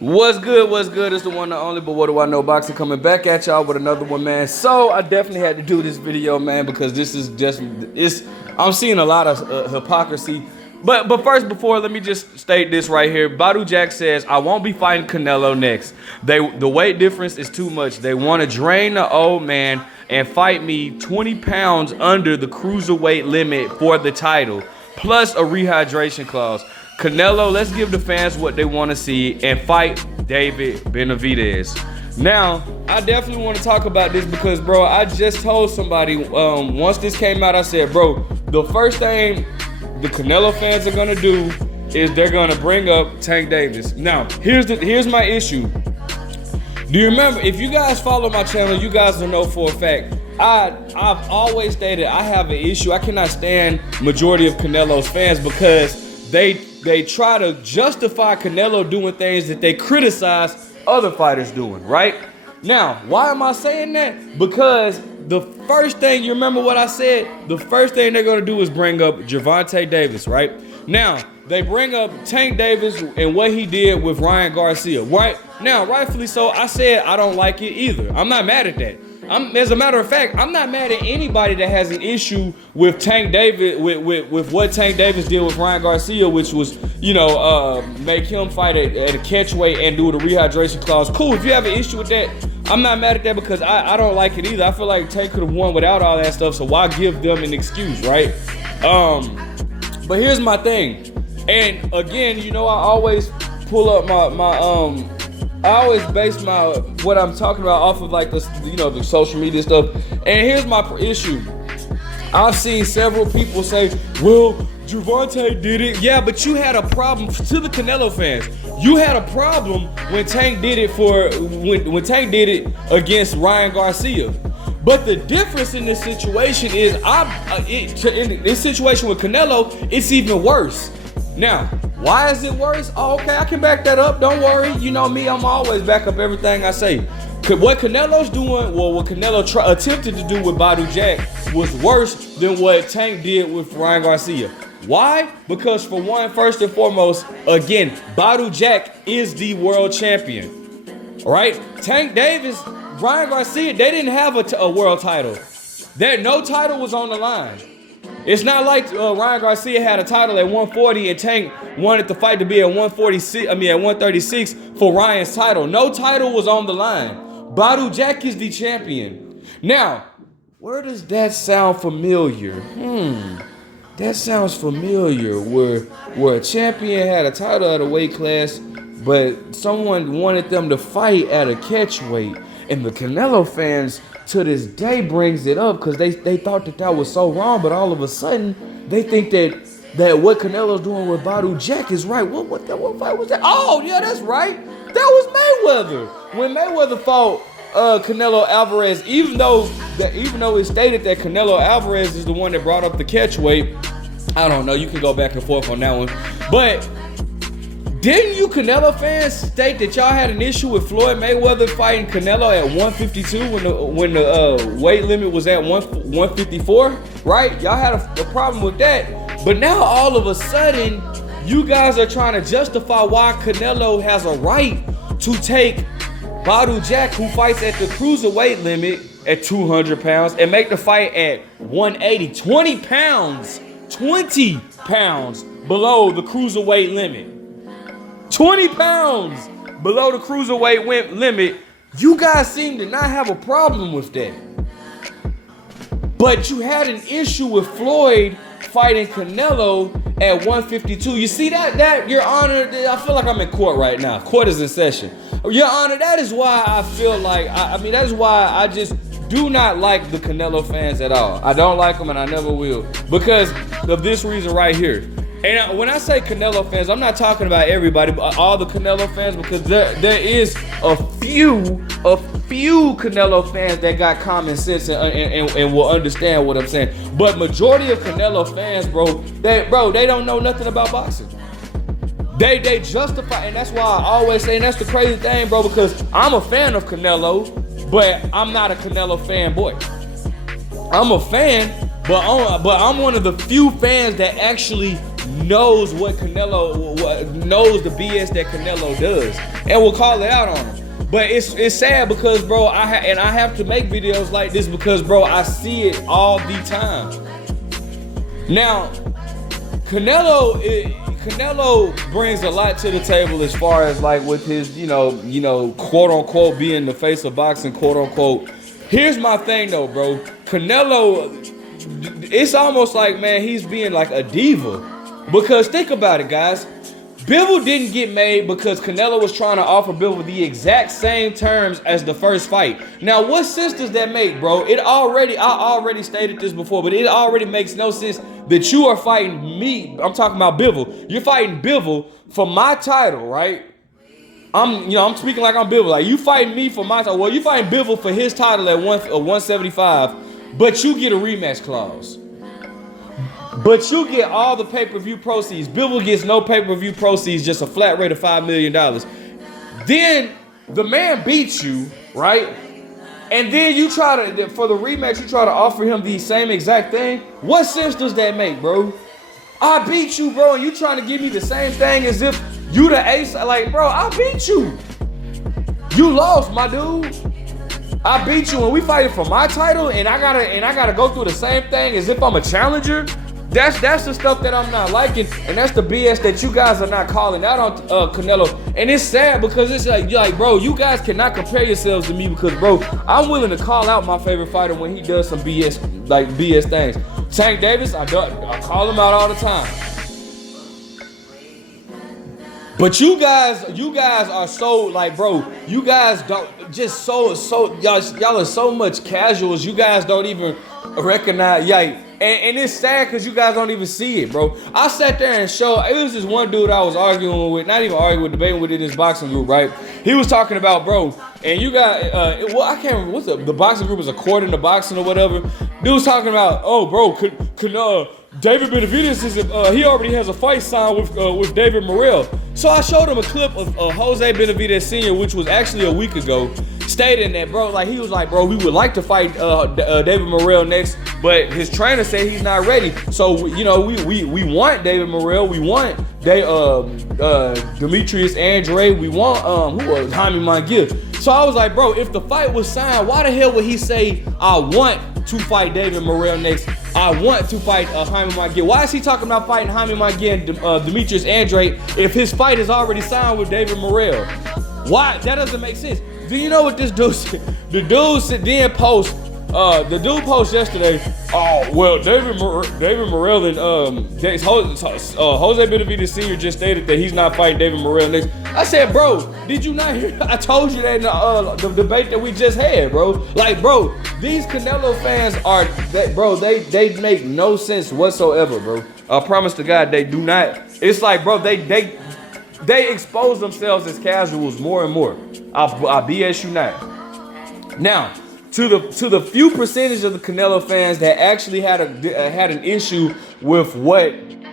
What's good? What's good? It's the one and only, but what do I know? Boxing coming back at y'all with another one, man. So I definitely had to do this video, man, because this is I'm seeing a lot of hypocrisy. But first, let me just state this right here. Badou Jack says, I won't be fighting Canelo next. The weight difference is too much. They want to drain the old man and fight me 20 pounds under the cruiserweight limit for the title, plus a rehydration clause. Canelo, let's give the fans what they want to see and fight David Benavidez. Now, I definitely want to talk about this because, bro, I just told somebody once this came out, I said, bro, the first thing the Canelo fans are gonna do is they're gonna bring up Tank Davis. Now, here's my issue. Do you remember? If you guys follow my channel, you guys will know for a fact. I've always stated I have an issue. I cannot stand majority of Canelo's fans because they try to justify Canelo doing things that they criticize other fighters doing, right? Now, why am I saying that? Because the first thing, you remember what I said? The first thing they're gonna do is bring up Gervonta Davis, right? Now, they bring up Tank Davis and what he did with Ryan Garcia, right? Now, rightfully so, I said I don't like it either. I'm not mad at that. As a matter of fact, I'm not mad at anybody that has an issue with Tank Davis, with what Tank Davis did with Ryan Garcia, which was, make him fight at a catch weight and do the rehydration clause. Cool, if you have an issue with that, I'm not mad at that because I don't like it either. I feel like Tank could have won without all that stuff, so why give them an excuse, right? But here's my thing. And again, I always pull up I always base what I'm talking about off of like the social media stuff. And here's my issue. I've seen several people say, well, Gervonta did it. Yeah, but you had a problem, to the Canelo fans. You had a problem when Tank did it when Tank did it against Ryan Garcia. But the difference in this situation is in this situation with Canelo, it's even worse. Now, why is it worse? Oh, okay, I can back that up. Don't worry. You know me, I'm always back up everything I say. What Canelo's doing, well, what Canelo attempted to do with Badou Jack was worse than what Tank did with Ryan Garcia. Why? Because for one, first and foremost, again, Badou Jack is the world champion. All right? Tank Davis, Ryan Garcia, they didn't have a world title. No title was on the line. It's not like Ryan Garcia had a title at 140 and Tank wanted the fight to be at 136 for Ryan's title. No title was on the line. Badou Jack is the champion. Now, where does that sound familiar? That sounds familiar. Where a champion had a title at a weight class, but someone wanted them to fight at a catch weight, and the Canelo fans to this day brings it up because they thought that was so wrong, but all of a sudden they think that what Canelo's doing with Badou Jack is right. What fight was that? Oh yeah, that's right. That was Mayweather. When Mayweather fought Canelo Alvarez, even though it stated that Canelo Alvarez is the one that brought up the catch weight, I don't know. You can go back and forth on that one, but didn't you Canelo fans state that y'all had an issue with Floyd Mayweather fighting Canelo at 152 when the weight limit was at 154, right? Y'all had a problem with that. But now all of a sudden, you guys are trying to justify why Canelo has a right to take Badou Jack, who fights at the cruiserweight limit at 200 pounds, and make the fight at 180, 20 pounds below the cruiserweight limit. 20 pounds below the cruiserweight limit. You guys seem to not have a problem with that. But you had an issue with Floyd fighting Canelo at 152. You see that, Your Honor, I feel like I'm in court right now. Court is in session. Your Honor, that is why I feel like, that is why I just do not like the Canelo fans at all. I don't like them and I never will. Because of this reason right here. And when I say Canelo fans, I'm not talking about everybody, but all the Canelo fans, because there is a few Canelo fans that got common sense and will understand what I'm saying. But majority of Canelo fans, they don't know nothing about boxing. They justify, and that's why I always say, and that's the crazy thing, bro, because I'm a fan of Canelo, but I'm not a Canelo fanboy. I'm a fan, but I'm one of the few fans that actually knows knows the BS that Canelo does, and will call it out on him. But it's sad because, bro, I have to make videos like this because, bro, I see it all the time. Now, Canelo brings a lot to the table as far as like with his, you know, quote unquote being the face of boxing, quote unquote. Here's my thing though, bro. Canelo, it's almost like, man, he's being like a diva. Because think about it, guys. Bivol didn't get made because Canelo was trying to offer Bivol the exact same terms as the first fight. Now, what sense does that make, bro? I already stated this before, but it already makes no sense that you are fighting me. I'm talking about Bivol. You're fighting Bivol for my title, right? I'm speaking like I'm Bivol. Like, you fighting me for my title. Well, you fighting Bivol for his title at 175, but you get a rematch clause. But you get all the pay-per-view proceeds. Bivol gets no pay-per-view proceeds, just a flat rate of $5 million. Then the man beats you, right? And then you try to, for the rematch, you try to offer him the same exact thing. What sense does that make, bro? I beat you, bro, and you trying to give me the same thing as if you the ace. Like, bro, I beat you. You lost, my dude. I beat you and we fighting for my title, and I gotta go through the same thing as if I'm a challenger. That's the stuff that I'm not liking, and that's the BS that you guys are not calling out on Canelo. And it's sad because it's like, bro, you guys cannot compare yourselves to me because, bro, I'm willing to call out my favorite fighter when he does some BS things. Tank Davis, I call him out all the time. But you guys are so like, bro, you guys don't just y'all are so much casuals. You guys don't even recognize, and it's sad because you guys don't even see it, bro. I sat there and it was this one dude I was arguing with, not even arguing with, debating with in this boxing group, right? He was talking about, bro, and you got, I can't remember, what's the boxing group is According to Boxing or whatever. Dude was talking about, oh, bro, David Benavidez he already has a fight signed with David Morrell. So I showed him a clip of Jose Benavidez Sr., which was actually a week ago, stating that, bro, like, he was like, bro, we would like to fight David Morrell next, but his trainer said he's not ready. So, you know, we want David Morrell, we want Demetrius Andrade, we want who was Jaime Munguia. So I was like, bro, if the fight was signed, why the hell would he say I want to fight David Morrell next? I want to fight Jaime Munguia. Why is he talking about fighting Jaime Munguia and Demetrius Andrade if his fight is already signed with David Morrell? Why? That doesn't make sense. Do you know what this dude said? The dude posted yesterday, oh, well, David Morrell and Jose Benavidez Sr. just stated that he's not fighting David Morrell next. I said, bro, did you not hear? I told you that in the debate that we just had, bro. Like, bro, these Canelo fans they make no sense whatsoever, bro. I promise to God, they do not. It's like, bro, they expose themselves as casuals more and more. I BS you not. Now, to the few percentage of the Canelo fans that actually had an issue with what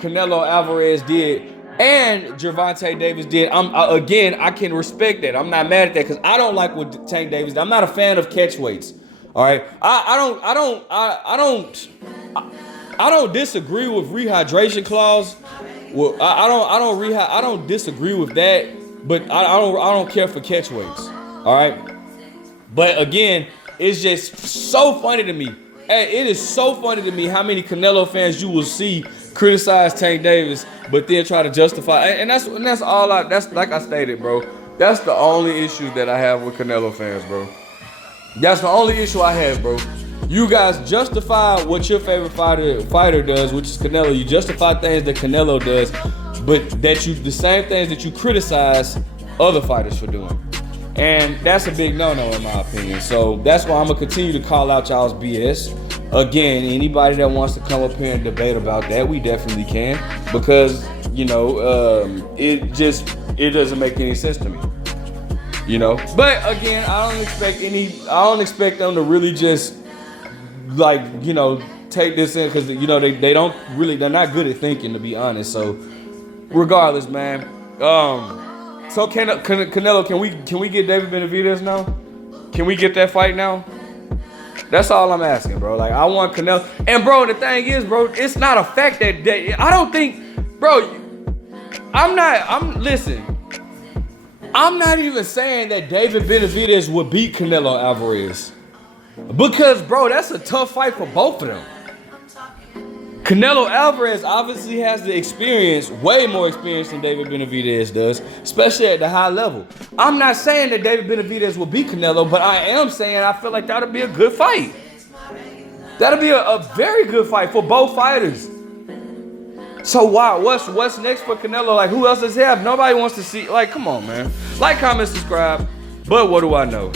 Canelo Alvarez did and Gervonta Davis did, I can respect that. I'm not mad at that because I don't like what Tank Davis did. I'm not a fan of catch weights. All right, I don't disagree with rehydration clause. Well, I don't disagree with that, but I don't care for catch weights. All right, but again, it's just so funny to me. It is so funny to me how many Canelo fans you will see criticize Tank Davis, but then try to justify. And that's like I stated, bro. That's the only issue that I have with Canelo fans, bro. That's the only issue I have, bro. You guys justify what your favorite fighter does, which is Canelo. You justify things that Canelo does, but the same things that you criticize other fighters for doing. And that's a big no-no in my opinion. So that's why I'm gonna continue to call out y'all's BS. Again, anybody that wants to come up here and debate about that, we definitely can, because it doesn't make any sense to me. You know, but again, I don't expect them to really just take this in, because they're not good at thinking, to be honest. So regardless, man. So Canelo, can we get David Benavidez now? Can we get that fight now? That's all I'm asking, bro. Like, I want Canelo. And bro, the thing is, bro, it's not a fact that I don't think Bro, listen. I'm not even saying that David Benavidez would beat Canelo Alvarez. Because, bro, that's a tough fight for both of them. Canelo Alvarez obviously has the experience, way more experience than David Benavidez does, especially at the high level. I'm not saying that David Benavidez will beat Canelo, but I am saying I feel like that'll be a good fight. That'll be a very good fight for both fighters. So wow, what's next for Canelo? Like, who else does he have? Nobody wants to see. Like, come on, man. Like, comment, subscribe. But what do I know?